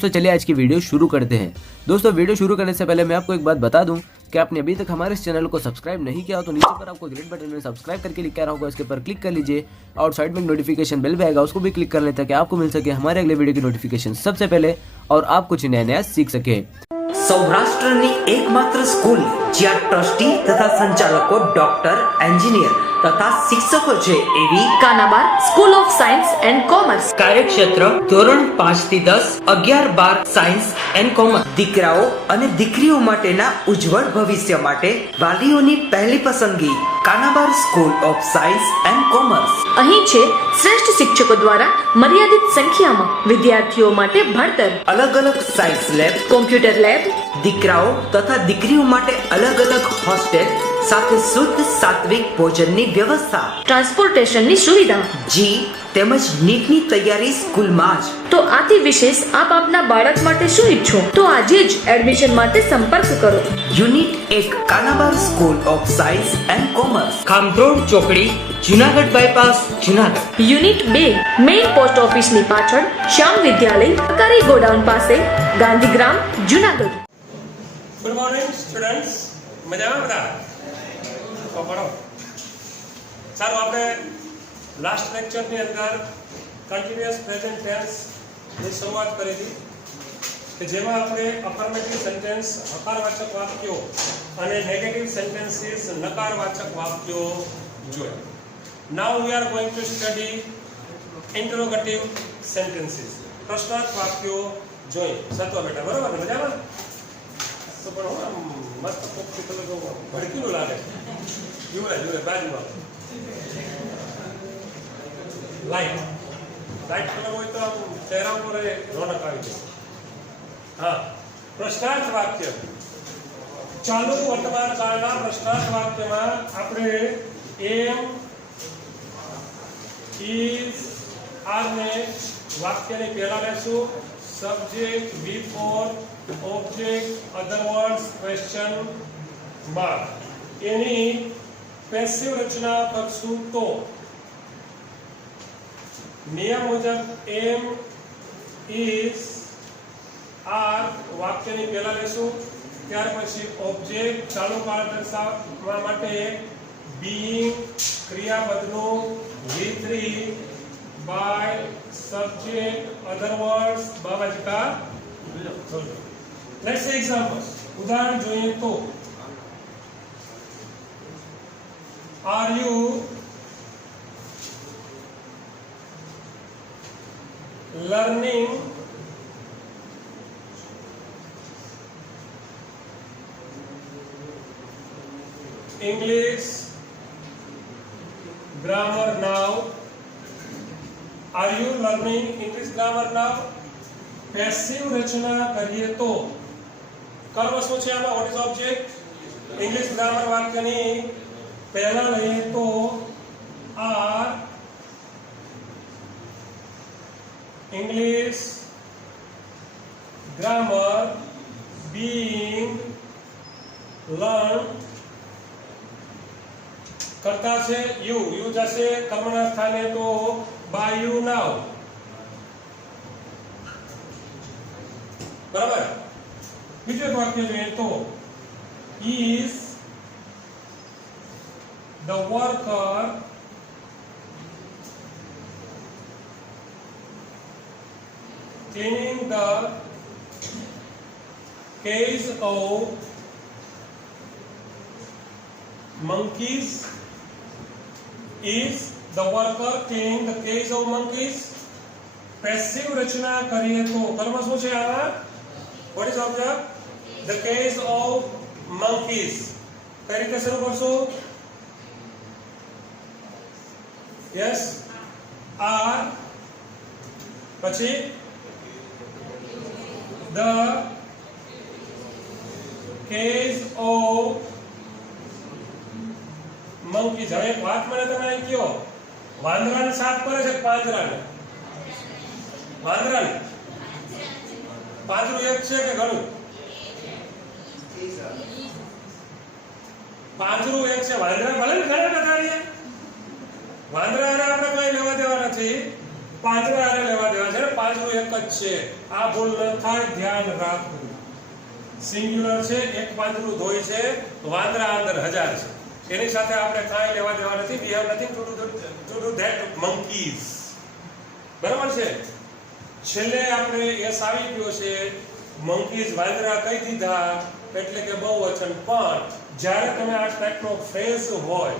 दोस्तों चलिए आज की वीडियो शुरू करते हैं। दोस्तों वीडियो शुरू करने से पहले मैं आपको एक बात बता दूं कि आपने अभी तक हमारे इस चैनल को सब्सक्राइब नहीं किया हो तो नीचे पर आपको ग्रेट बटन में सब्सक्राइब करके लिखा रहा होगा, इसके पर क्लिक कर लीजिए और साइड में नोटिफिकेशन बेल भी आएगा, उसको भी क्लिक कर लें ताकि आपको मिल सके हमारे अगले वीडियो की नोटिफिकेशन सबसे पहले और आप कुछ नया सीख सके। સૌરાષ્ટ્રની એકમાત્ર સ્કૂલ જ્યાં ટ્રસ્ટી તથા સંચાલકો ડોક્ટર, એન્જિનિયર તથા શિક્ષકો છે એવી Kanabar school of science and commerce. કાર્યક્ષેત્ર ધોરણ 5 થી 10, 11-12 સાયન્સ એન્ડ કોમર્સ. દીકરાઓ અને દીકરીઓ માટેના ઉજ્જવળ ભવિષ્ય માટે વાલીઓની પહેલી પસંદગી Kanabar school of science and commerce. અહીં છે શ્રેષ્ઠ શિક્ષકો દ્વારા મર્યાદિત સંખ્યામાં વિદ્યાર્થીઓ માટે ભણતર, અલગ અલગ સાયન્સ લેબ, કોમ્પ્યુટર લેબ, દીકરાઓ તથા દીકરીઓ માટે અલગ અલગ હોસ્ટેલ સાથે શુદ્ધ સાત્વિક ભોજનની વ્યવસ્થા, ટ્રાન્સપોર્ટેશનની સુવિધા. જી તેમજ નીટની તૈયારી સ્કૂલમાં જ. તો આથી વિશેષ આપ આપના બાળક માટે શું ઈચ્છો તો આજે જ એડમિશન માટે સંપર્ક કરો. Unit 1 Kanabar school of science and commerce, Khamrod ચોકડી, Junagadh bypass, Junagadh. Unit 2 main post ઓફિસની પાછળ, શ્યામ વિદ્યાલય, સરકારી ગોડાઉન પાસે, Gandhigram, Junagadh. Good morning students, મજામાં બધા? તો પઢો. ચાલો આપણે લાસ્ટ લેક્ચરની અંદર કન્ટિન્યુઅસ પ્રેઝન્ટ ટેન્સની શરૂઆત કરી હતી કે જેમાં આપણે અફર્મેટિવ સેન્ટેન્સ હકારવાચક વાક્યો અને નેગેટિવ સેન્ટેન્સીસ નકારવાચક વાક્યો જોયા. Now we are going to study interrogative sentences, પ્રશ્નાર્થ વાક્યો જોઈએ. સત્વા બેટા, બરાબર ને? મજામાં? તો પણ હું મસ્ત પોપટી કલર ભડકીનું લાગે. જુએ બાજુમાં લાઈટ કલર હોય તો આમ ચહેરા ઉપર રોનક આવી જાય. હા, પ્રશ્નાર્થ વાક્ય. ચાલુ વર્તમાન કાળના પ્રશ્નાર્થ વાક્યમાં આપણે એમ, ઇઝ, આર ને વાક્યની પહેલા લેશું. Subject, before, object, other words, question mark. એની પેસિવ રચના કરશું તો નિયમ મુજબ એમ, ઇઝ, આર વાક્યની પહેલા લેશું. ત્યાર પછી ઓબ્જેક્ટ ચાલુ કાળ દર્શાવવા માટે બીઇંગ ક્રિયાપદનું V3 by subject other words બાબાજીકા. Let's say examples. ઉદાહરણ જોઈએ તો are you learning English grammar now? Are you learning English grammar now? Passive રચના કરીએ તો કર્મ શું છે આમાં? What is object? English grammar વાક્યની પહેલા લઈએ તો are English grammar being learned કરતા છે યુ. યુ જશે કર્મના સ્થાને તો by you now. બરાબર? બીજું એક વાક્ય જોઈએ તો is the worker cleaning the cage of monkeys. Is the worker cleaning the cage of monkeys? Passive રચના કરીએ તો કર્મ શું છે આમાં? What is object? the cage of monkeys. કઈ રીતે શરૂ કરશો? યસ, આર પછી the cage of monkeys. હવે એક વાત મને તમે અહીં કહો, વાંદરાને સાફ કરે છે પાંજરાને? વાંદરાને પાંજરું એક છે કે ઘણું? પાંજરું એક છે. વાંદરા ભલે ને ઘણા બધા વાંદરાને આપણે કઈ લેવા દેવા નથી, પાંદડા આને લેવા દેવા છે ને, પાંદડું એક જ છે, આ ભૂલ ન થાય, ધ્યાન રાખવું. સિંગ્યુલર છે, એક પાંદડું ધોઈ છે, વાંદરા અંદર 1000 છે, એની સાથે આપણે કાંઈ લેવા દેવા નથી. We have nothing to do that monkeys. બરાબર છે. છેલ્લે આપણે એસ આવી ગયો છે, મંકીઝ વાંદરા કહી દીધા એટલે કે બહુવચન. પણ જ્યારે તમે આ ટાઈપનો ફ્રેઝ હોય,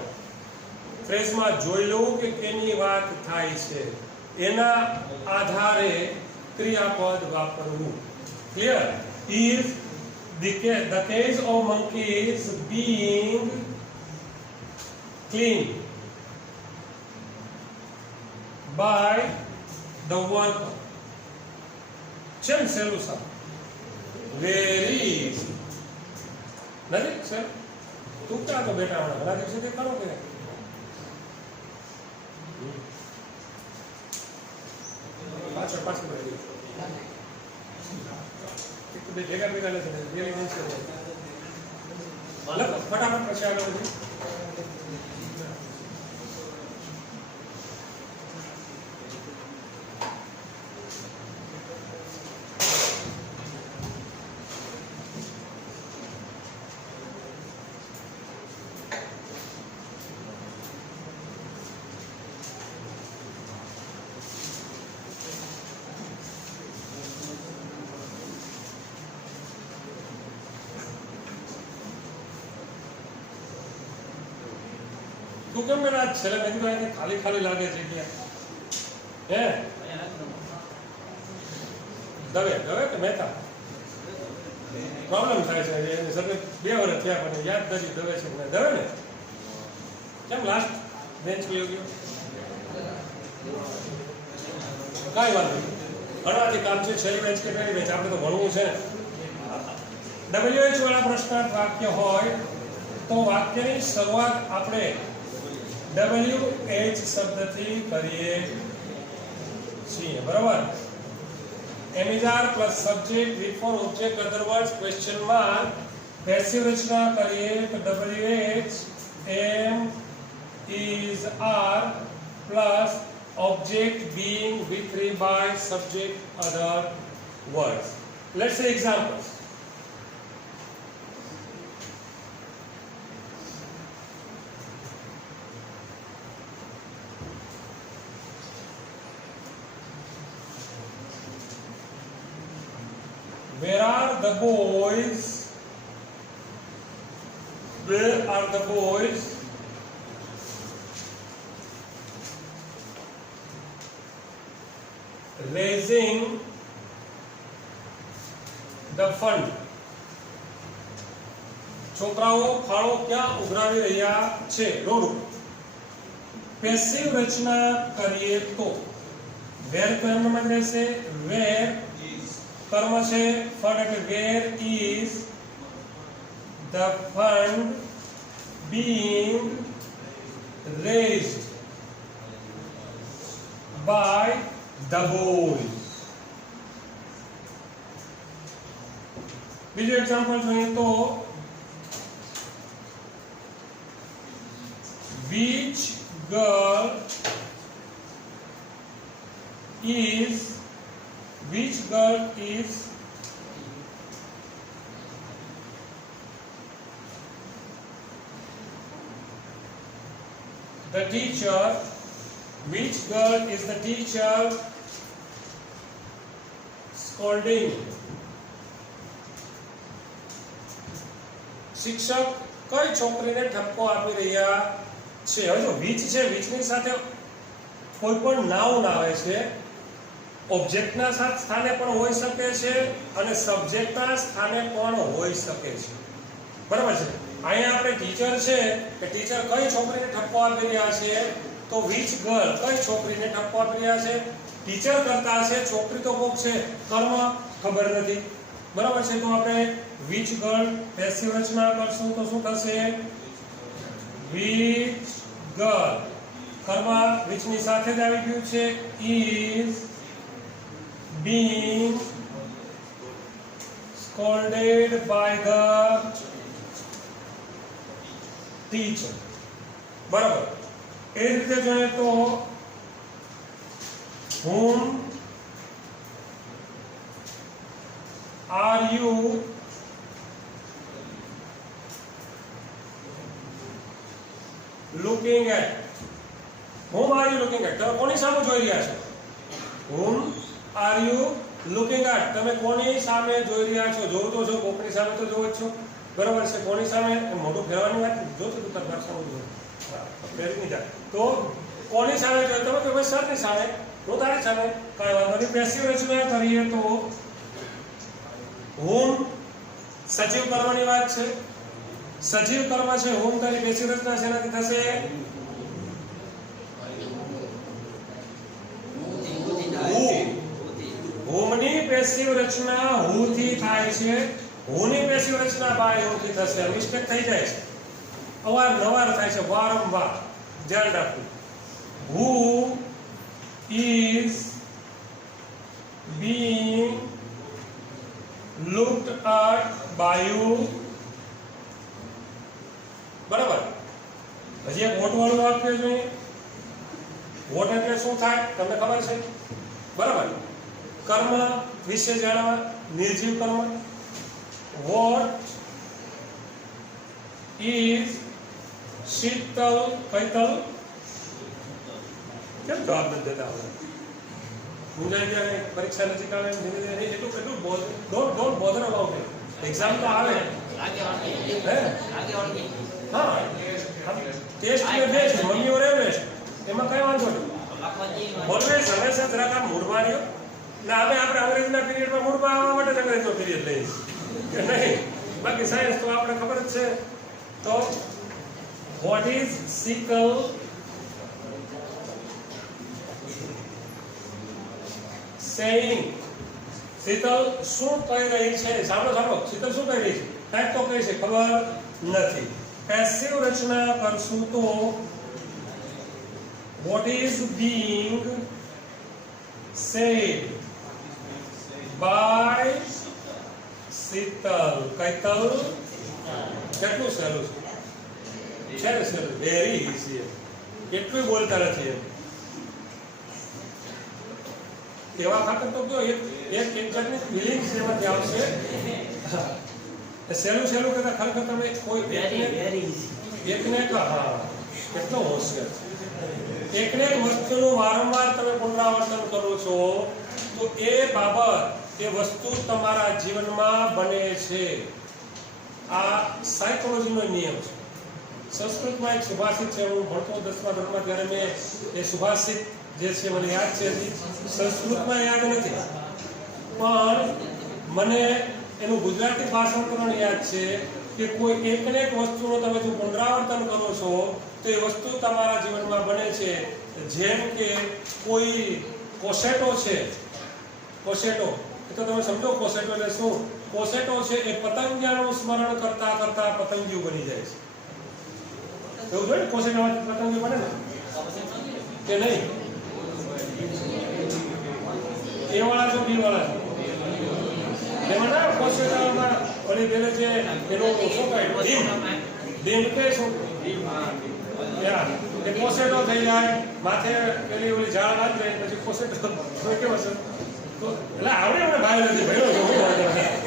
ફ્રેઝમાં જોઈ લો કે કેની વાત થાય છે, એના આધારે ક્રિયાપદ વાપરવું. Clear? Is the cage of monkeys being cleaned by the worker. ચેમ સહેલું સર? Very easy. નથી સર? તું ક્યાં તો બેટા હમણાં ઘણા દિવસોથી કરો કે પાછળ પાછળ ભેગા ભેગા નથી ફટાફટ પછી આગળ વધી. તું કેમ મેં આજ છેલ્લે મેં કીધું ખાલી ખાલી લાગે છે ક્યાં? હે દવે દવે કે મહેતા પ્રોબ્લેમ થાય છે. એની સર્વે 2 વર્ષ થયા પણ યાદ નથી દવે છે કે દવે ને. કેમ લાસ્ટ બેન્ચ ગયો ગયો? કાંઈ વાત નહીં, ભણવાથી કામ છે. છેલ્લી બેન્ચ કે પહેલી બેન્ચ, આપણે તો ભણવું છે. WH વાળા પ્રશ્નાર્થ વાક્ય હોય તો વાક્યની શરૂઆત આપણે WH શબ્દથી કરીએ છીએ. બરાબર? Am is are plus subject before object otherwise question mark. Passive રચના કરીએ તો WH am is are plus object being with by subject other words. Let's say examples. Where are the boys? Where are the boys? Raising the fund. છોકરાઓ ફાળો ક્યાં ઉઘરાવી રહ્યા છે? Road ઉપર. Passive રચના કરીએ તો વેર કર્મમાં રહેશે. વેર કર્મ છે, ફંડ એટલે where is the fund being raised by the boys. બીજું એક્ઝામ્પલ જોઈએ તો which girl is the teacher? Which girl is the teacher scolding? શિક્ષક કઈ છોકરીને ઠપકો આપી રહ્યા છે? હવે જો which છે, whichની સાથે કોઈ પણ નાઉન આવે છે, ઓબ્જેક્ટના સ્થાને પણ હોઈ શકે છે અને સબ્જેક્ટના સ્થાને પણ હોઈ શકે છે. બરાબર છે? અહીંયા આપણે ટીચર છે કે ટીચર કઈ છોકરીને ઠપકો આપી રહ્યા છે? તો which girl કઈ છોકરીને ઠપકો આપી રહ્યા છે? ટીચર કરતા છે, છોકરી તો કોક છે, કર્મ ખબર નથી. બરાબર છે? તો આપણે which girl પેસિવ રચના કરશું તો શું થશે? which girl કર્મ which ની સાથે જ આવી ગયું છે, is being scolded by the teacher. બરાબર? એ રીતે જોઈએ તો whom are you looking at? whom are you looking at? તમે કોની સામે જોઈ રહ્યા છો? whom are you looking at? તમે કોની સામે જોઈ રહ્યા છો? જોવો તો છો, કોકની સામે તો જોવો જ છો, બરાબર છે. કોની સામે? મોટું ફેરવાની વાત જો તો તાર બાર સામે જોવો, ફેરી નહીં જાય. તો કોની સામે જોઈ? તમે કે ભાઈ સરની સામે, તો તારી સામે, કાંઈ વાંધો નહીં. પેસિવ રચના કરીએ તો whom સજીવ કર્મની વાત છે, સજીવ કર્મ છે. whom તારી પેસિવ રચના શેનાથી થશે? whom ની પેસિવ રચના who થી થાય છે. who ની પેસિવ રચના by who થી થશે. મિસ્ટેક થઈ જાય છે, અવારનવાર થાય છે, વારંવાર. ધ્યાન રાખવું. who is being looked at by you. બરાબર. હજી એક વોટ વાળું વાક્ય જોઈએ. વોટ એટલે શું થાય તમને ખબર છે? બરાબર. કર્મ વિશે જાણવા, નિર્જીવ કર્મ. વોટ ઇઝ શીતલ કૈતલ. કેમ જવાબ નથી દેતા? મુંજાઈ ગયા, પરીક્ષા નજીક આવે, ધીમે ધીમે એટલું don't bother about it. Exam તો આવે, હા, ટેસ્ટ ને બેસ્ટ, મમ્મી ઓર એવરેસ્ટ, એમાં કઈ વાંધો નહીં. ઓલવેઝ હંમેશા જરાક આમ મૂળમાં રહ્યો. ના અમે આપણે અંગ્રેજીના પીરિયડમાં મૂળમાં આવવા માટે જ અંગ્રેજીનો પીરિયડ લઈએ કે નહીં. બાકી સાયન્સ તો આપણે ખબર જ છે. તો what is sickle saying? Sheetal શું કહી રહી છે? સાંભળો, શીતલ શું કહી રહી છે? કાંઈક તો કહી છે, ખબર નથી. પેસિવ રચના કરશું તો what is being said by Sheetal કૈતલ. કેટલું સહેલું છે ને? સહેલું, વેરી ઇઝી. એટલું બોલતા નથી એમ. એવા ખાતર તો જો એક જાતની ફિલિંગ્સ એમાંથી આવશે. સહેલું કરતા ખરેખર તમે કોઈ એકને હા, કેટલો હોશિયાર છે. એકને એક વસ્તુનું વારંવાર તમે પુનરાવર્તન કરો છો તો એ બાબત, એ વસ્તુ તમારા જીવનમાં બને છે. આ સાયકોલોજીનો નિયમ છે. સંસ્કૃતમાં એક સુભાષિત છે, હું ભણતો 10મા ધોરણમાં ત્યારે મેં એ સુભાષિત જે છે મને યાદ છે. સંસ્કૃતમાં યાદ નથી, પણ મને એનું ગુજરાતી ભાષાંતરણ યાદ છે કે કોઈ એકને એક વસ્તુનો તમે જો પુનરાવર્તન કરો છો તો એ વસ્તુ તમારા જીવનમાં બને છે. જેમ કે કોઈ કોસેટો છે, કોસેટો એ તો તમે સમજો. કોસેટો એટલે શું? કોસેટો છે એ પતંગિયાનું સ્મરણ કરતા કરતા પતંગિયું બની જાય છે. એવું જોઈએ ને, કોસેટામાંથી પતંગિયું બને ને કે નહીં? એ વાળા છો, બી વાળા છો? એમાં ના કોસેટામાં ઓલી પેલે છે એનો શું કહે? ડીમ કે શું? એ કોસેટો થઈ જાય, માથે પેલી ઓલી ઝાડ બાંધે, પછી કોસેટો કેવો છે? તો એટલે આવડે મને બાયોલોજી ભણ્યો છો,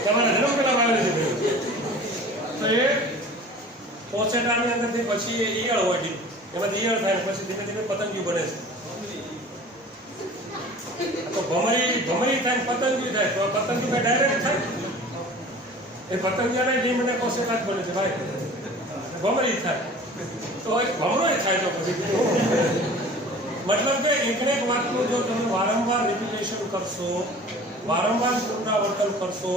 તમારા જન્મ પેલા બાયોલોજી ભણ્યો. તો એ કોસેટાની અંદરથી પછી એ ઈયળ હોય, ડીમ એમાંથી ઈયળ થાય, પછી ધીમે ધીમે પતંગિયું બને છે. તો ભમરી થાય, પતંગિયું થાય. તો પતંગિયું ડાયરેક્ટ થાય? એ પતંગિયાના ડીમ અને કોસેટા જ બને છે ભાઈ. ભમરી થાય તો એક ભમરો થાય. તો પછી મતલબ કે એકને એક વાતનું જો તમે વારંવાર રિપીટેશન કરશો, વારંવાર પુનરાવર્તન કરશો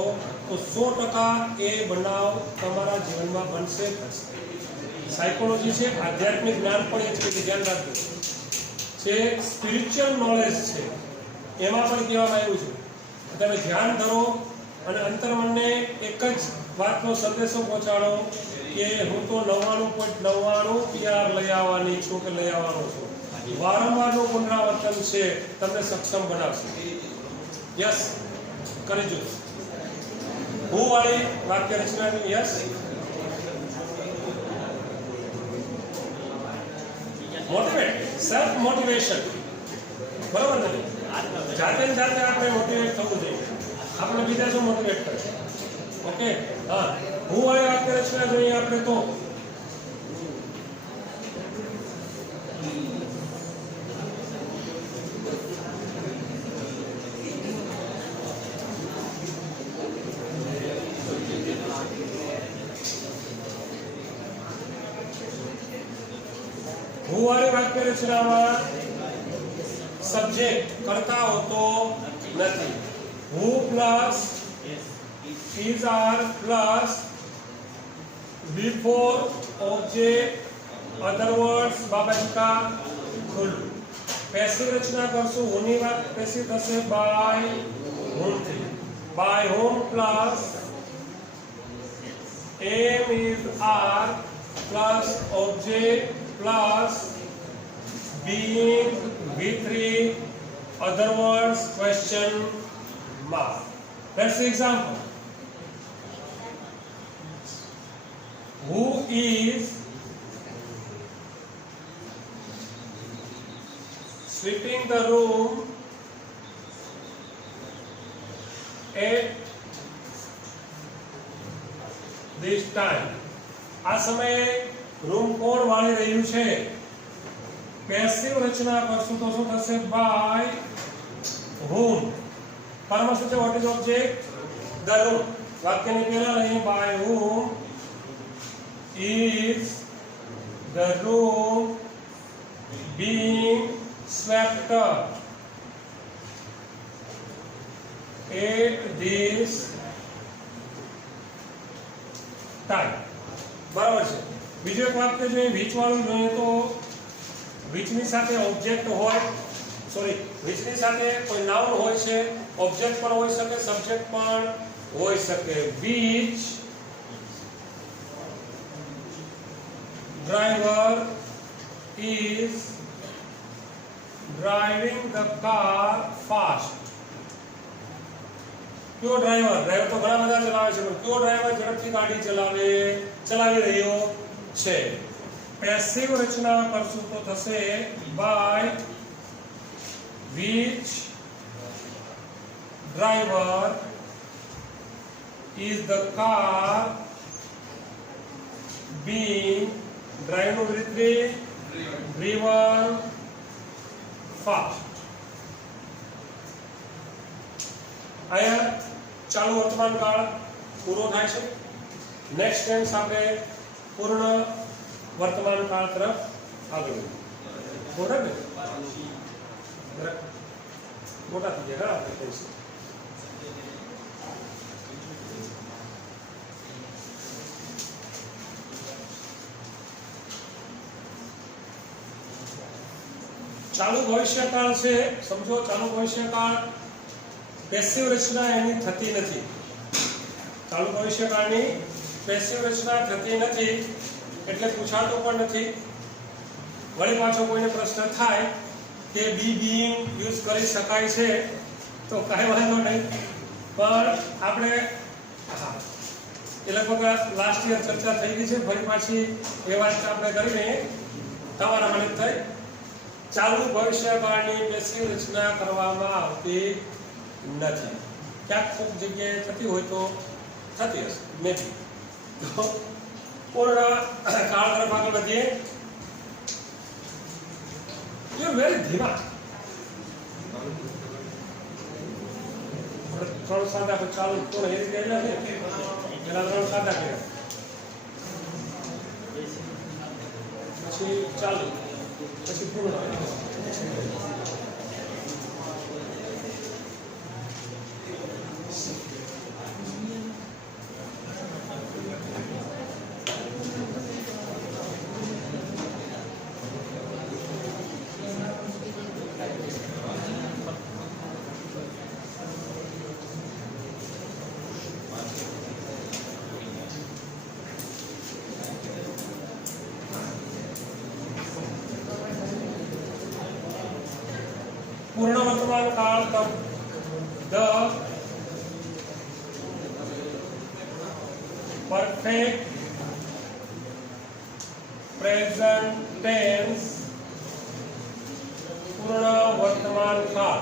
તો 100% એ બનાવ તમારા જીવનમાં બનશે. સાયકોલોજી છે, આધ્યાત્મિક જ્ઞાન પણ એ છે કે ધ્યાન રાખજો છે. સ્પિરિચ્યુઅલ નોલેજ છે, એમાં પણ કહેવામાં આવ્યું છે તમે ધ્યાન ધરો અને અંતર્મનને એક જ વાતનો સંદેશો પહોંચાડો કે હું તો 99.99 PR લઈ આવવાની છું કે લઈ આવવાનો છું. વારંવારનું પુનરાવર્તન છે તમને સક્ષમ બનાવશે. યસ, કરી જો હું વાળી વાક્ય રચનાની. Yes, motivate, self motivation. બરાબર ને? જાતે ને જાતે આપણે મોટિવેટ થવું જોઈએ. આપણે બીજા શું મોટિવેટ કરે? ઓકે, હા, હું વાળી વાક્ય રચના જોઈએ આપણે તો હું વાળી વાક્ય રચનામાં સબ્જેક્ટ કરતા હોતો નથી. who plus is are plus before object other words Babaji કા ખુલ્લું. પેસિવ રચના કરશું. who ની વાત પેસિવ થશે by whom થી. by whom plus am is are plus object plus being V3 other words question mark. That's the example. Who is sweeping the room at this time? આ સમયે room કોણ વાળી રહ્યું છે? પેસિવ રચના કરશું તો શું થશે? By whom. ફર્મ શું છે? What is object? The room. વાક્યની પહેલા લઈએ by whom is the room being swept at this time. બરાબર છે. બીજું એક વાક્ય જોઈએ વીચ વાળું જોઈએ તો વીચની સાથે ઓબ્જેક્ટ હોય, સોરી, વીચની સાથે કોઈ નાઉન હોય છે, ઓબ્જેક્ટ પણ હોઈ શકે, સબ્જેક્ટ પણ હોઈ શકે. which driver is driving the car fast. કયો ડ્રાઈવર? ડ્રાઈવર તો ઘણા બધા ચલાવે છે, પણ કયો ડ્રાઈવર ઝડપથી ગાડી ચલાવી રહ્યો છે? પેસિવ રચના કરશું તો થશે by which driver is the car being driven fast. અહીંયા ચાલુ વર્તમાન કાળ પૂરો થાય છે. નેક્સ્ટ ટેન્સ આપણે પૂર્ણ વર્તમાન કાળ તરફ આગળ બરાબર ને? મોટા થઈ ગયા આપણે ટેન્સ. ચાલુ ભવિષ્યકાળ છે. સમજો, ચાલુ ભવિષ્યકાળ પેસિવ રચના એની થતી નથી. ચાલુ ભવિષ્યકાળની પેસિવ રચના થતી નથી એટલે પૂછાતું પણ નથી. વળી પાછો કોઈને પ્રશ્ન થાય કે બી બીઈંગ યુઝ કરી શકાય છે તો કાંઈ વાંધો નહીં, પણ આપણે હા એ લગભગ લાસ્ટ યર ચર્ચા થઈ ગઈ છે. ફરી પાછી એ વાત આપણે કરીને તમારા મને થઈ. ચાલુ ભવિષ્યકાળની પેસિવ રચના કરવામાં આવતી નથી. ક્યાંક ખૂબ જગ્યાએ થતી હોય તો થતી હશે, મે બી. તો પૂર્ણ કાળ તરફ આગળ વધીએ. યુ વેરી ધીમા. ત્રણ સાદા ચાલુ પૂર્ણ એ રીતે નથી. પેલા ત્રણ સાદા કર્યા પછી ચાલુ પછી પૂર્ણ. पूर्ण वर्तमान काल तब द परफेक्ट प्रेजेंट टेंस पूर्ण वर्तमान काल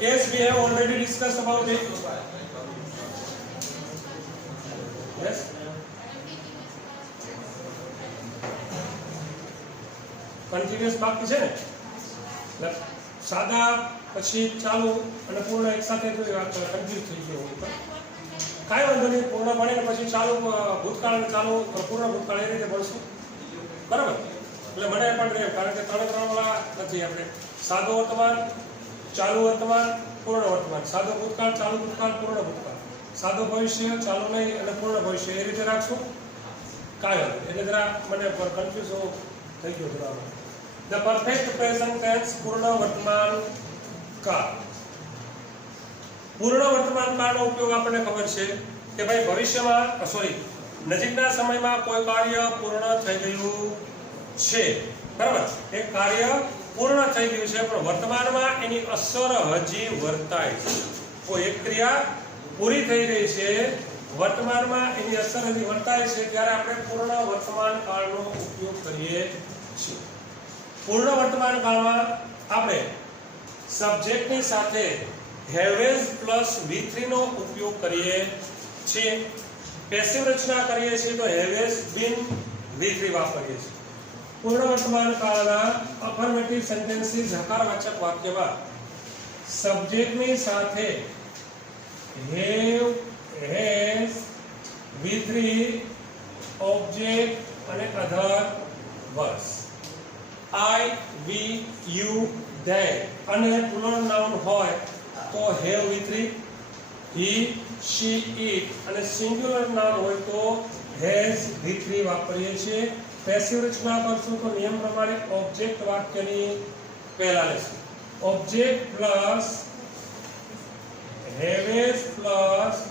Yes, we have already discussed about it. Yes. Continuous બાકી છે ને, એટલે સાદા પછી ચાલુ અને પૂર્ણ એક સાથે કન્ફ્યુઝ થઈ ગયો હોય તો કાંઈ વાંધો નહીં, પૂર્ણ ભણીને પછી ચાલુ ભૂતકાળ અને ચાલુ પૂર્ણ ભૂતકાળ એ રીતે ભણશું, બરાબર? એટલે મને પણ રહે, કારણ કે 3 વાળા નથી આપણે. સાદો વર્તમાન, ચાલુ વર્તમાન, પૂર્ણ વર્તમાન, સાદો ભૂતકાળ, ચાલુ ભૂતકાળ, પૂર્ણ ભૂતકાળ, સાદો ભવિષ્ય, ચાલુ નહીં અને પૂર્ણ ભવિષ્ય એ રીતે રાખશું. કાંઈ વાંધો એટલે જરા મને કન્ફ્યુઝ થઈ ગયો જરા. ધ પરફેક્ટ પ્રેઝન્ટ ટેન્સ પૂર્ણ વર્તમાન કાળ. પૂર્ણ વર્તમાન કાળનો ઉપયોગ આપણને ખબર છે કે ભાઈ ભવિષ્યમાં નજીકના સમયમાં કોઈ કાર્ય પૂર્ણ થઈ ગયું છે, બરાબર? એક કાર્ય પૂર્ણ થઈ ગયું છે પણ વર્તમાનમાં એની અસર હજી વર્તાય છે. કોઈ એક ક્રિયા પૂરી થઈ ગઈ છે, વર્તમાનમાં એની અસર હજી વર્તાય છે, ત્યારે આપણે પૂર્ણ વર્તમાન કાળનો ઉપયોગ કરીએ છીએ. પૂર્ણ વર્તમાન કાળમાં આપણે સબ્જેક્ટની સાથે હેવેઝ પ્લસ V3 નો ઉપયોગ કરીએ છીએ. પેસિવ રચના કરીએ છીએ તો હેવેઝ બીન V3 વાપરીએ છીએ. પૂર્ણ વર્તમાન કાળના અફર્મેટિવ સેન્ટેન્સીસ હકારવાચક વાક્યમાં સબ્જેક્ટની સાથે હેવ, હેઝ, V3, ઓબ્જેક્ટ અને other verbs, I, we, you, they અને પ્લુરલ નાઉન હોય તો have V3, he, she, it અને સિંગ્યુલર નાઉન હોય તો હેઝ V3 વાપરીએ છીએ. પેસિવ રચના કરશું તો નિયમ પ્રમાણે ઓબ્જેક્ટ વાક્યની પહેલા લેશું. Object plus have has plus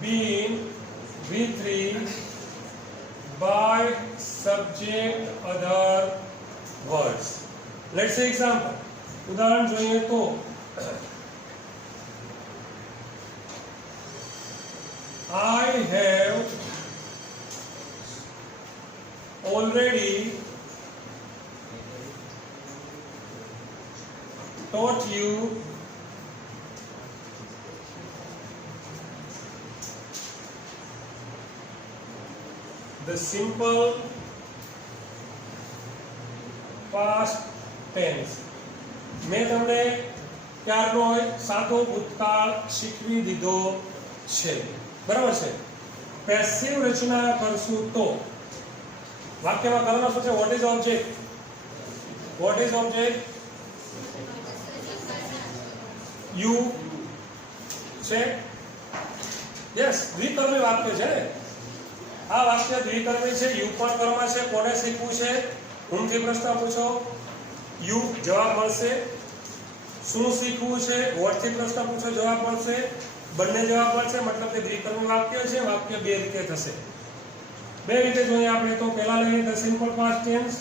been V3 by subject other words. Let's say example. ઉદાહરણ જોઈએ તો I have already taught you the simple past tense. મેં તમને ક્યારનો સાદો ભૂતકાળ શીખવી દીધો છે, બરાબર છે? પેસિવ રચના કરશું તો વાક્યમાં કરવાનું શું છે? What is object? Vote is object? You છે. યસ, દ્વિકર્મી વાક્ય છે ને આ વાક્ય. દ્વિકર્મી છે, યુ પણ કર્મ છે. કોને શીખવું છે? ઊંથી પ્રશ્ન પૂછો, યુ જવાબ મળશે. શું શીખવું છે? વોટથી પ્રશ્ન પૂછો, જવાબ મળશે. બંને જવાબ મળશે, મતલબ કે દ્વિકર્મી વાક્ય છે. વાક્ય બે રીતે થશે. બે રીતે જોઈએ આપણે તો પહેલા લઈએ the simple past tense.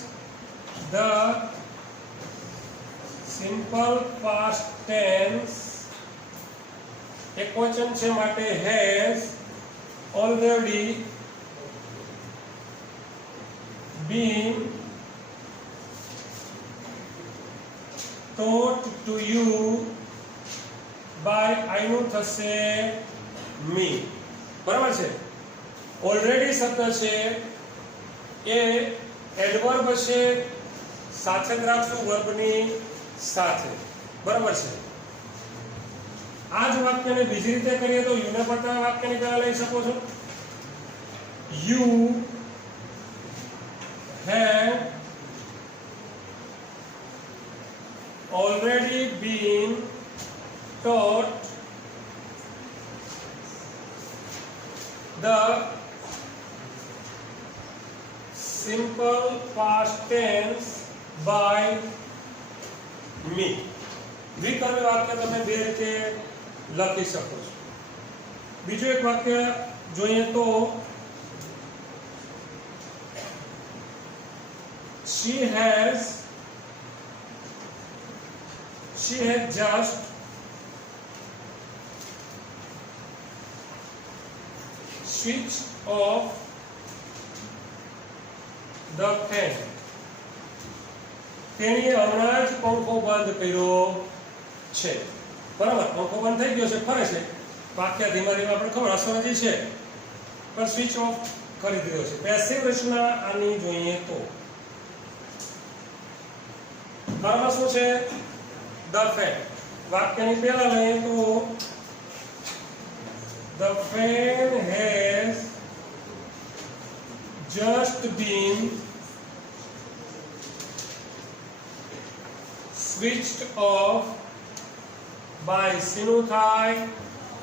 The simple past tense એકવચન છે માટે has already been taught to you by I નું થશે me, બરાબર છે? ઓલરેડી શબ્દ છે એ એડવર્બ છે, સાથે જ રાખશું વર્બની સાથે, બરાબર છે? આ જ વાક્યને બીજી રીતે કરીએ તો યુને પણ તમે વાક્યની પહેલા લઈ શકો છો. You have already been taught the simple past tense by me. દ્વિકર્મી વાક્ય તમે બે રીતે લખી શકો છો. બીજું એક વાક્ય જોઈએ તો she had just switched off the fan. તેણીએ હમણાં જ પંખો બંધ કર્યો છે. બરાબર, પંખો બંધ થઈ ગયો છે, ફરે છે, વાક્ય ધીમા ધીમા આપણે ખબર અસર હજી છે, પણ સ્વિચ ઓફ કરી દીધો છે. પેસિવ રચના આની જોઈએ તો કર્મ શું છે? The fan. વાક્યની પહેલા લઈએ તો the fan has just been switched off by Sinuthai.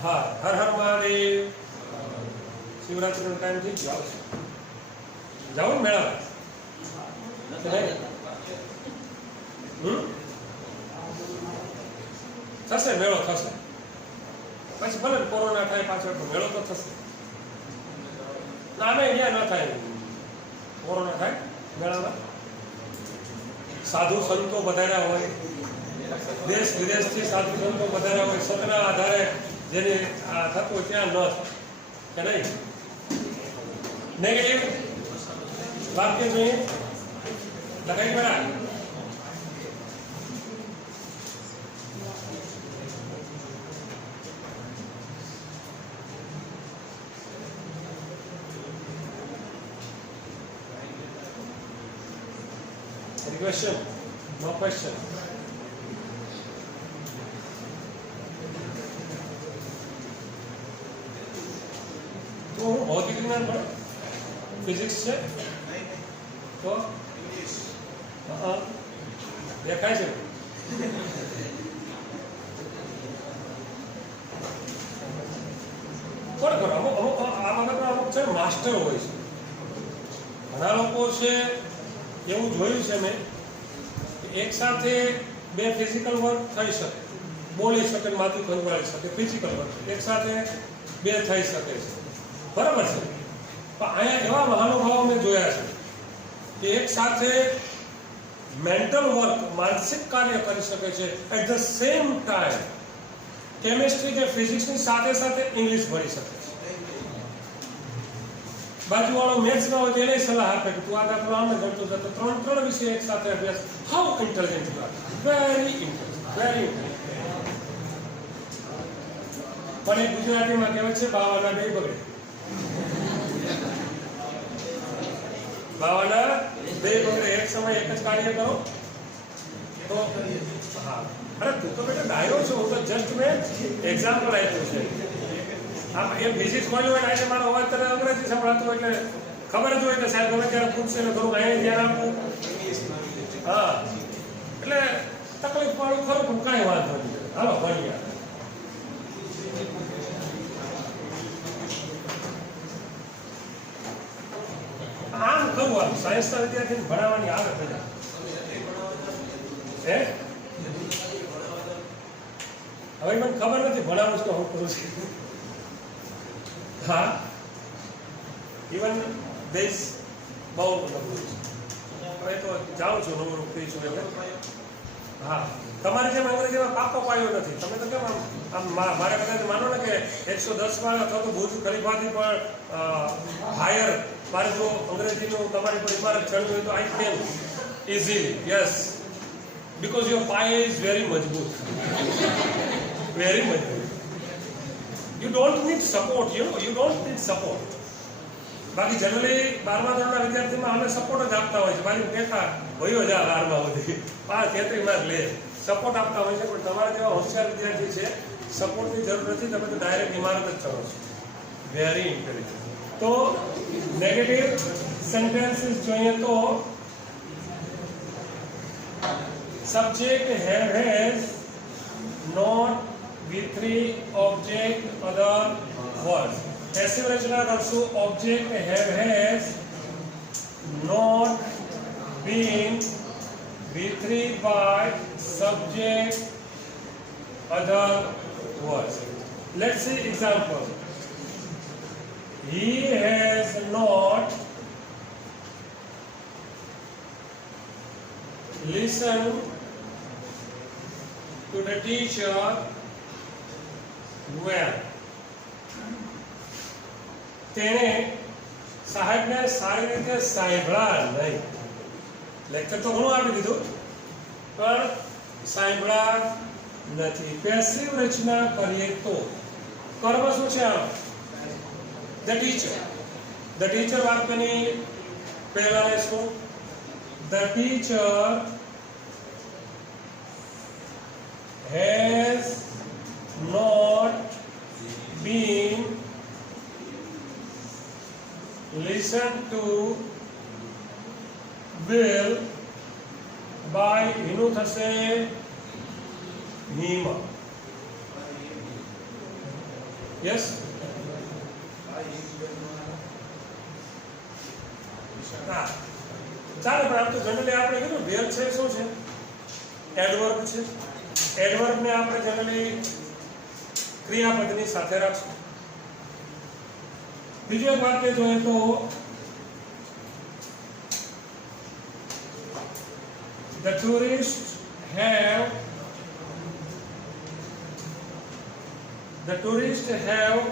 હા, હર હર મહાદેવ. શિવરાત્રીનો ટાઈમ થઈ ગયો, આવશે. જાઓ ને મેળા. થશે, મેળો થશે. પછી ભલે કોરોના થાય પાછળ, મેળો તો થશે. નામે અહીંયા ન થાય, કોરોના થાય મેળામાં. સાધુ સંતો વધાર્યા હોય, દેશ વિદેશથી સાધુ સંતો વધાર્યા હોય, સતના આધારે જેને આ થતું ત્યાં ન થાય કે નહીં. નેગેટિવ વાક્ય જોઈએ લખાઈ ખરા. Any question? No question. તો ભૌતિક વિજ્ઞાન પણ ફિઝિક્સ છે તો દેખાય છે. કોણ કરો અમુક અમુક આ બાબતમાં અમુક છે માસ્ટર હોય છે. ઘણા લોકો છે એવું જોયું છે મેં કે એક સાથે બે ફિઝિકલ વર્ક થઈ શકે, બોલી શકે, માથું ખંજવાળી શકે, ફિઝિકલ વર્ક એક સાથે બે થઈ શકે છે, બરાબર છે. પણ અહીંયા એવા મહાનુભાવો મેં જોયા છે કે એક સાથે મેન્ટલ વર્ક, માનસિક કાર્ય કરી શકે છે, at the same time chemistry કે ફિઝિક્સની સાથે સાથે ઇંગ્લિશ ભણી શકે છે. બાજુવાળો મેથ્સમાં હોય તો એને સલાહ આપે કે તું આ દાખલો આમ ગણતો જતો, ત્રણ વિષય એક સાથે અભ્યાસ. How intelligent you are, very intelligent, very intelligent. પણ એ ગુજરાતીમાં કહેવાય છે બાવાના બે બગડે. બાવાના બે બગડે. એક સમય એક જ કાર્ય કરો તો હા. અરે તું તો બેટા ડાયરો છો, હું તો જસ્ટ મેં એક્ઝામ્પલ આપ્યું છે. આમ એ બીજી જ કોઈ હોય એટલે મારો અવાજ તરત અંગ્રેજી સંભળાતો એટલે ખબર જ હોય કે સાહેબ ગમે ત્યારે પૂછશે ને થોડુંક અહીંયા ધ્યાન આપવું. હા, એટલે તકલીફ વાળું ખરું પણ કાંઈ વાંધો નહીં. હાલો ભણીએ. આમ કહું, આમ સાયન્સના વિદ્યાર્થીને ભણાવવાની આદત થઈ જાય. હે હવે મને ખબર નથી ભણાવું છું હું કરું છું. હા, ઇવન દેશ બહુ નબળું છે. હવે તો જાઉં છું, નવું ફ્રી છું એટલે. હા, તમારી જેમ અંગ્રેજીમાં પાકો પાયો નથી. તમે તો કેમ આમ મારે કદાચ માનો ને કે 110માં અથવા તો ભુજ ખલીફાથી પણ હાયર મારે જો અંગ્રેજીનું તમારી પર ઇમારત ચડવી હોય તો I can easily. Yes, because your pie is very મજબૂત, very મજબૂત. You don't need support, you know, you don't need support. બાકી જનરલી 12મા ધોરણના વિદ્યાર્થીમાં અમે સપોર્ટ જ આપતા હોય છે. મારી બેટા ભયો જા 12મા સુધી 5-33 માર્ક લે, સપોર્ટ આપતા હોય છે. પણ તમારા જેવા હોશિયાર વિદ્યાર્થી છે, સપોર્ટની જરૂર નથી. તમે તો ડાયરેક્ટ ઇમારત જ ચડો છો. Very intelligent. તો નેગેટિવ સેન્ટેન્સીસ જોઈએ તો subject has not V3 object other words. Passive રચના કરશું. Object has not been V3 by subject other words. Let's see example. He has not listened to the teacher well. તેણે સાહેબને સારી રીતે સાંભળ્યા નહીં. લેક્ચર તો ઘણું આપી દીધું પણ સાંભળ્યા નથી. પેસિવ રચના કરીએ તો કર્મ શું છે? The teacher. ધ ટીચર વાક્યની પહેલા લેશું. The teacher has not been listened to will by એનું થશે him. Yes? હા ચાલો, પણ આમ તો જનરલી આપણે કીધું વેલ છે શું છે? એડવર્બ છે. એડવર્બ ને આપણે જનરલી ક્રિયાપદની સાથે રાખશું. બીજું એક વાક્ય જોઈએ તો the tourists have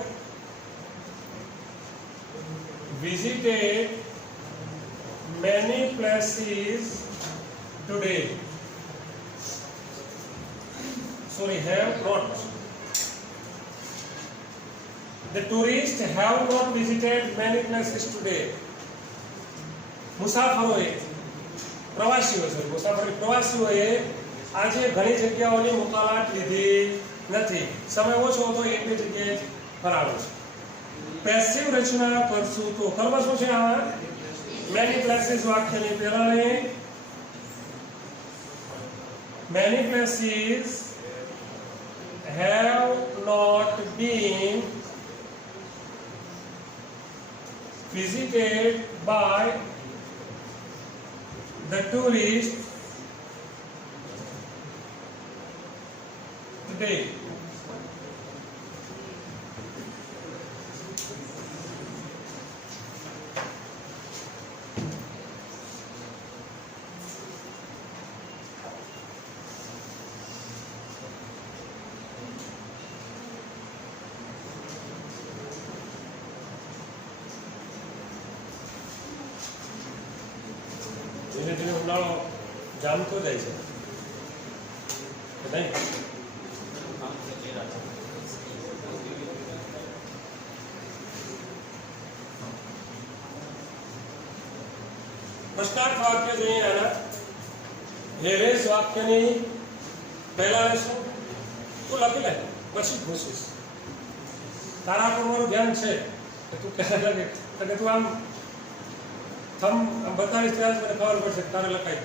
visited many places today. Sorry, have not. The tourists have not visited many places today. મુસાફરોએ પ્રવાસીઓએ આજે ઘણી જગ્યાઓની મુલાકાત લીધી નથી. સમય ઓછો હતો એટલી જગ્યાએ ફરાવો છે. પેસિવ રચના કરશું તો કર્મ શું છે? આ મેની પ્લેસીસ વાક્યની પહેલા many places have not been visited by the tourists today. ધીરે ધીરે ઉનાળો જામતો જાય છે નહીં? પ્રશ્નાર્થ વાક્ય જોઈએ આના. હેરેસ વાક્યની પહેલા લેશું. તું લખી લે પછી પૂછીશ. તારા પર મારું ધ્યાન છે કે તું કહેવા લાગે એટલે તું આમ થમ બતાવીશ ત્યારે મને ખબર પડશે તારે લખાઈ.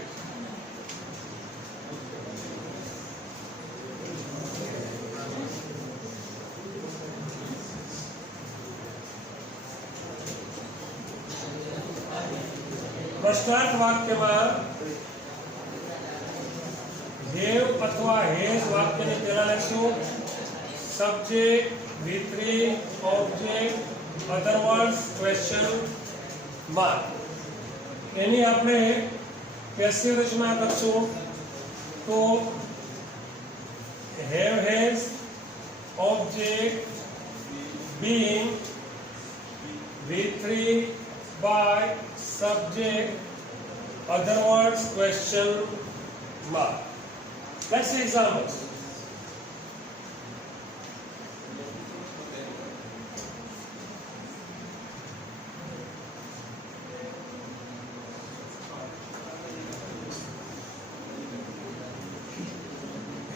પ્રશ્નાર્થ વાક્યમાં હેવ અથવા હેઝ વાક્યની પહેલા લેશું. Subject, V3, object, other words, question mark. એની આપણે પેસિવ રચના કરશું તો have has object being V3 by subject other words question mark. Let's see examples.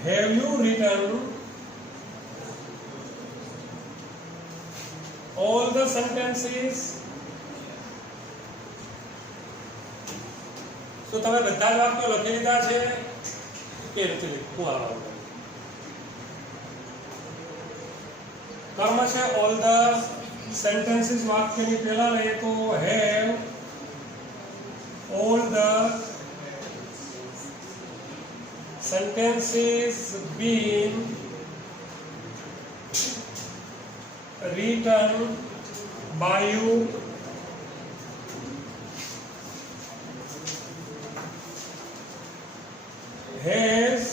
Have you written all the sentences? તો તમે બધા જ વાક્યો લખી લીધા છે કે નથી લખ્યું? આવવાનું કર્મ છે ઓલ ધ સેન્ટેન્સીસ વાક્યની પહેલા લઈએ તો have all the sentences been written by you has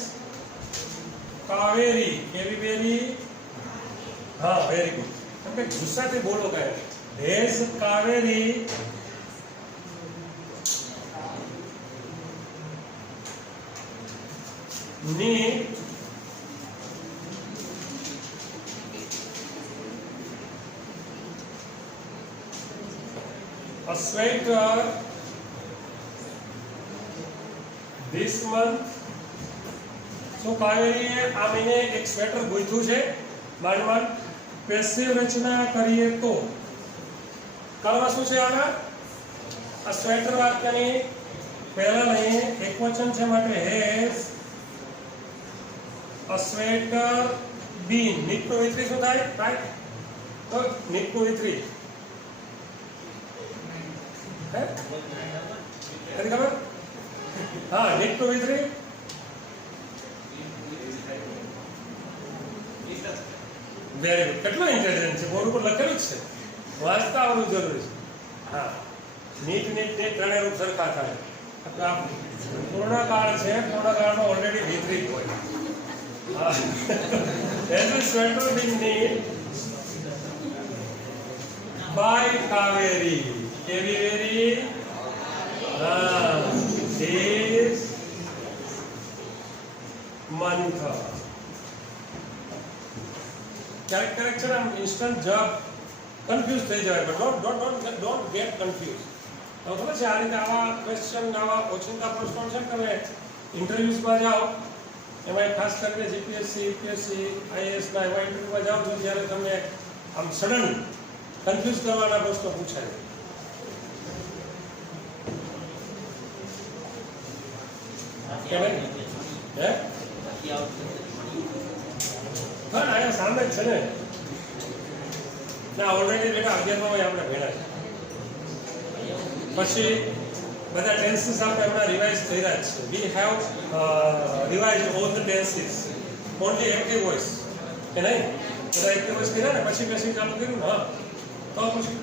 Kaveri very हाँ वेरी गुड તમે ગુસ્સાથી બોલો કાય has Kaveri need sweater this month. શું કાવેરીએ આ મહિને એક સ્વેટર ગોઠ્યું છે માંડ પેસિવ રચના કરીએ તો કર્મ શું છે આના આ સ્વેટર વાક્યની પહેલા નહીં એકવચન છે માટે હેઝ અ સ્વેટર બીન નીટનું વિતરી શું થાય રાઈટ તો નીટનું વિતરી હે કદી ખબર હા નીટનું વિતરી વેરી ગુડ કેટલો ઇન્ટેલિજન્ટ છે બોર્ડ ઉપર લખેલું જ છે વાંચતા આવડવું જરૂરી છે હા નીટ નીટ નીટ ત્રણેય રૂપ સરખા થાય પૂર્ણકાળ છે પૂર્ણકાળમાં ઓલરેડી વિતરિત હોય હા has sweater been knit by Kaveri કેવી વેરી હા ધીસ મંથ ક્યારેક છે ને ઇન્સ્ટન્ટ જવાબ કન્ફ્યુઝ થઈ જાય બટ ડોન્ટ ગેટ કન્ફ્યુઝ તો ખબર છે આ રીતે આવા ક્વેશ્ચન આવા ઓછીતા પ્રશ્નો છે તમે ઇન્ટરવ્યુઝમાં જાઓ એમાં ખાસ કરીને જીપીએસસી યુપીએસસી આઈએએસના એવા ઇન્ટરવ્યુમાં જાઓ છો ત્યારે તમને આમ સડન કન્ફ્યુઝ કરવાના પ્રશ્નો પૂછાય હે હા અહીંયા સામે જ છે ને ના ઓલરેડી બેટા 11માં આપણે ભણ્યા છે પછી બધા ટેન્સીસ આપણે હમણાં રિવાઇઝ થઈ રહ્યા છે we have revise all the tenses only active voice કે નહીં બધા એક્ટિવ વોઇસ કર્યા ને પછી ચાલુ કર્યું હા તો પછી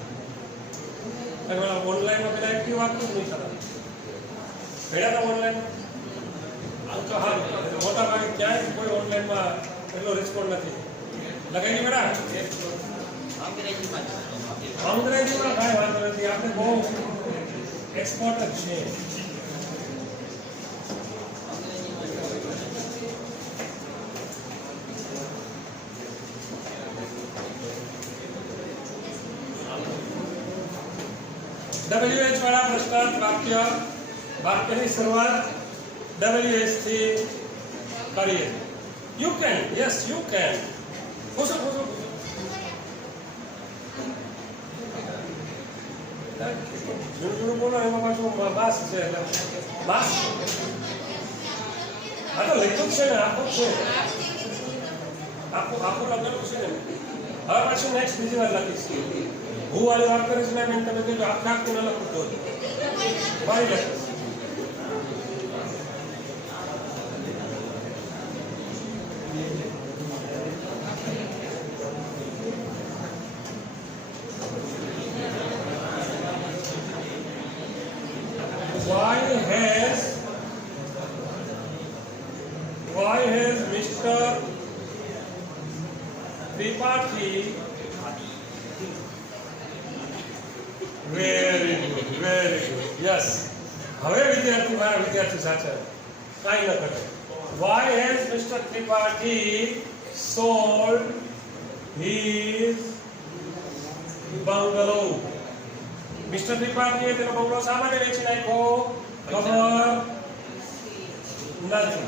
ઓનલાઈનમાં પેલા એક્ટિવ વાગતું નહીં ખરા ભણ્યા હતા ઓનલાઈન તો હા મોટા ભાગે ક્યાંય કોઈ ઓનલાઈનમાં એટલો રિસ્પોન્ડ નથી લગાવી બેટા અંગ્રેજીમાં કાંઈ વાંધો નથી આપણે બહુ એક્સપર્ટ જ છે WH વાળા પ્રશ્નાર્થ વાક્યની શરૂઆત WH થી કરીએ You can, yes, you can. પૂછો જૂનું બોલો એમાં પાછું માસ છે એટલે માસ આ તો લખ્યું છે ને આખું છે આખું લખેલું છે ને હવે પાછું નેક્સ્ટ બીજી વાર લખીશ હું વાળી વાત કરીશ ને એમ તમે કીધું આખું ન લખું તો મારી લખીશ Why has Mr. Tripathi very good yes હવે વિદ્યાર્થી મારા વિદ્યાર્થી સાથે કાંઈ ન કરે Why has Mr. Tripathi sold his bungalow Mr. Tripathi તેનો બંગલો શા માટે વેચી નાખ્યો ખબર નથી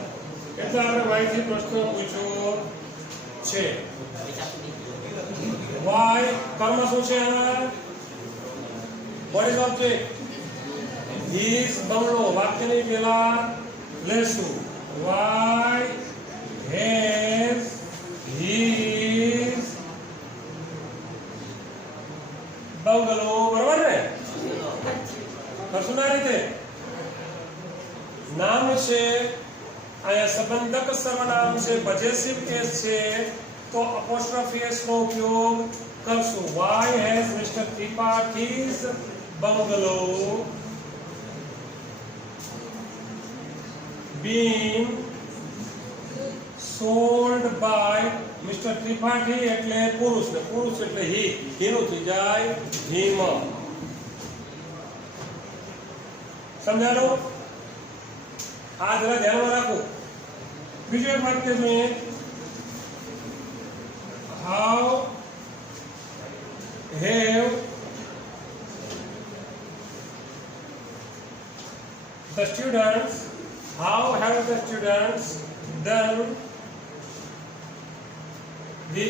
એટલે આપણે વાયથી પ્રશ્ન પૂછ્યો છે વાય કર્મ શું છે વોટ ઇઝ ઓબ્જેક્ટ હિઝ બંગલો વાક્યની પહેલા લેશું વાય હેઝ હિઝ બંગલો બરાબર ને કરશું ના રીતે નામ છે અહીંયા સંબંધક સર્વનામ છે પોઝેસિવ કેસ છે તો અપોસ્ટ્રોફી એસ નો ઉપયોગ કરશું why has Mr. Tripathi's bungalow been sold by Mr. Tripathi એટલે પુરુષ ને પુરુષ એટલે he નું થઈ જાય him સમજાણો આ જરા ધ્યાનમાં રાખો બીજું એક વાક્ય જોઈએ how have the students, how have the students done the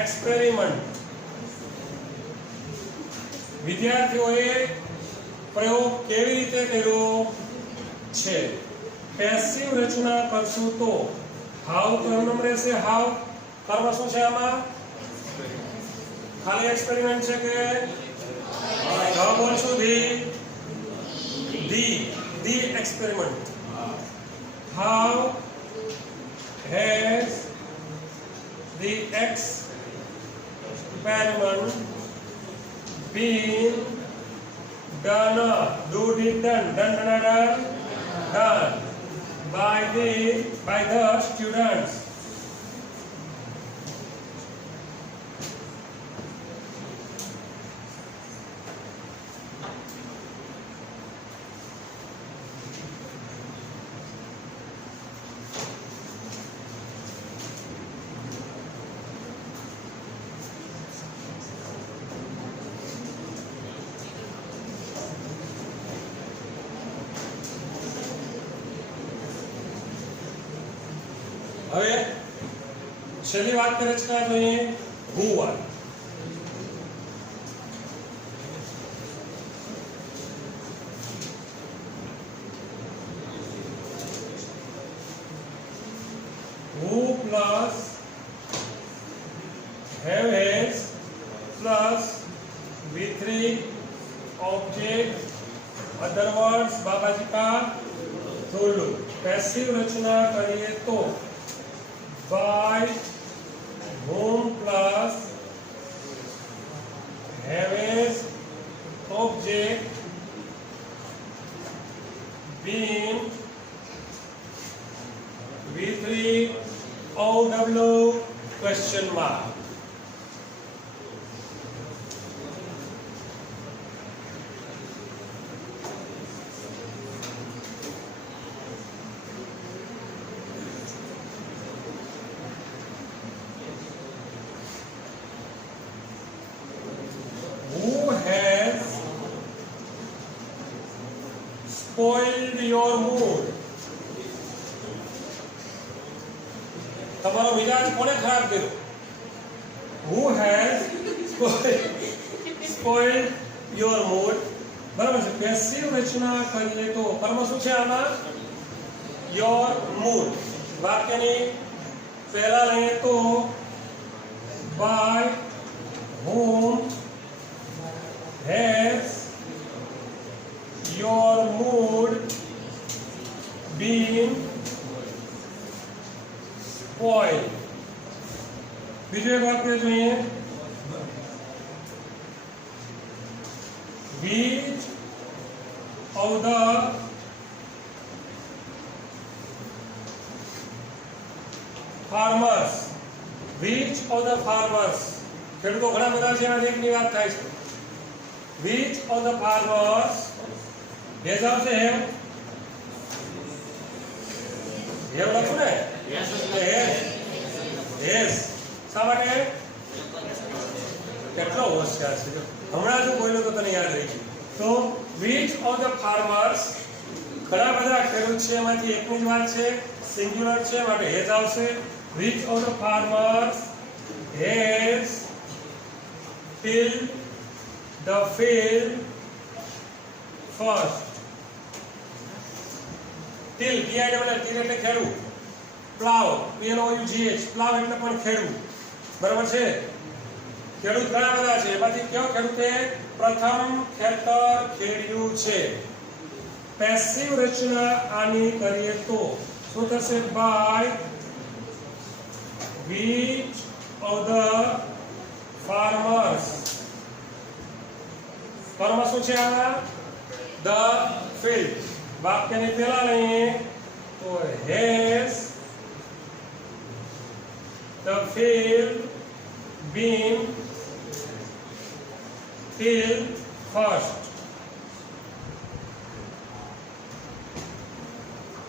experiment? વિદ્યાર્થીઓએ પ્રયોગ કેવી રીતે કર્યો છે? પેસિવ રચના કરશું તો હાઉ તો એમનેમ રહેશે. હાઉ કર્મ શું છે આમાં? ખાલી એક્સપેરિમેન્ટ છે કે બોલશું? The experiment. How has the experiment been done? Do did done by the students. હવે છેલ્લી વાત કરે છે આ જોઈએ હુ વાત. who plus have has plus V3 object, other words बाबाजी का थोड़ू. पैसिव रचना करिए तो by whom plus have as object being V3 OW question mark. Who has spoiled your mood? તમારો મિજાજ કોણે ખરાબ કર્યો? Who has spoiled your mood? બરાબર છે. Passive રચના કરીએ તો કર્મ શું છે આમાં? your mood. વાક્યની પહેલા લઈએ તો by whom has your mood been spoiled? બીજું એક વાક્ય જોઈએ. Which of the farmers, which of the farmers, ખેડૂતો ઘણા બધા છે, એમાં એકની વાત થાય છે. Which of the farmers has આવશે have લખું ને? has. શા માટે? કેટલો હોશિયાર છે. હમણાં જો બોલ્યો તો તને યાદ રહી ગયું. તો which of the farmers, ઘણા બધા ખેડૂત છે, એમાંથી એકની જ વાત છે, સિંગ્યુલર છે, માટે has આવશે. which of the farmers has tilled the field first? till એટલે ખેડવું. પ્લાવ PLOUGH, પ્લાવ એટલે પણ ખેડવું. બરાબર છે. ખેડૂત ઘણા બધા છે, એમાંથી કયો ખેડૂતે પ્રથમ ખેતર ખેડ્યું છે? પેસિવ રચના આની કરીએ તો શું થશે? By which of the farmers. કર્મ શું છે આમાં? the field. વાક્યની પહેલા લઈએ તો has the field been tilled first?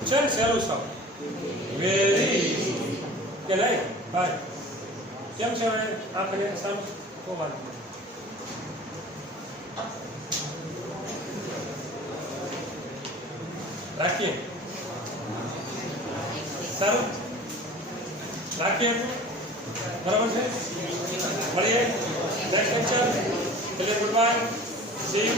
ચલ સહેલું સૌ વેરી કે નહીં ભાઈ? કેમ છે હવે આપણે સામે તો વાત રાખીએ સારું રાખીએ બરાબર છે મળીએ નેક્સ્ટ લેક્ચર એટલે ગુડ બાય સી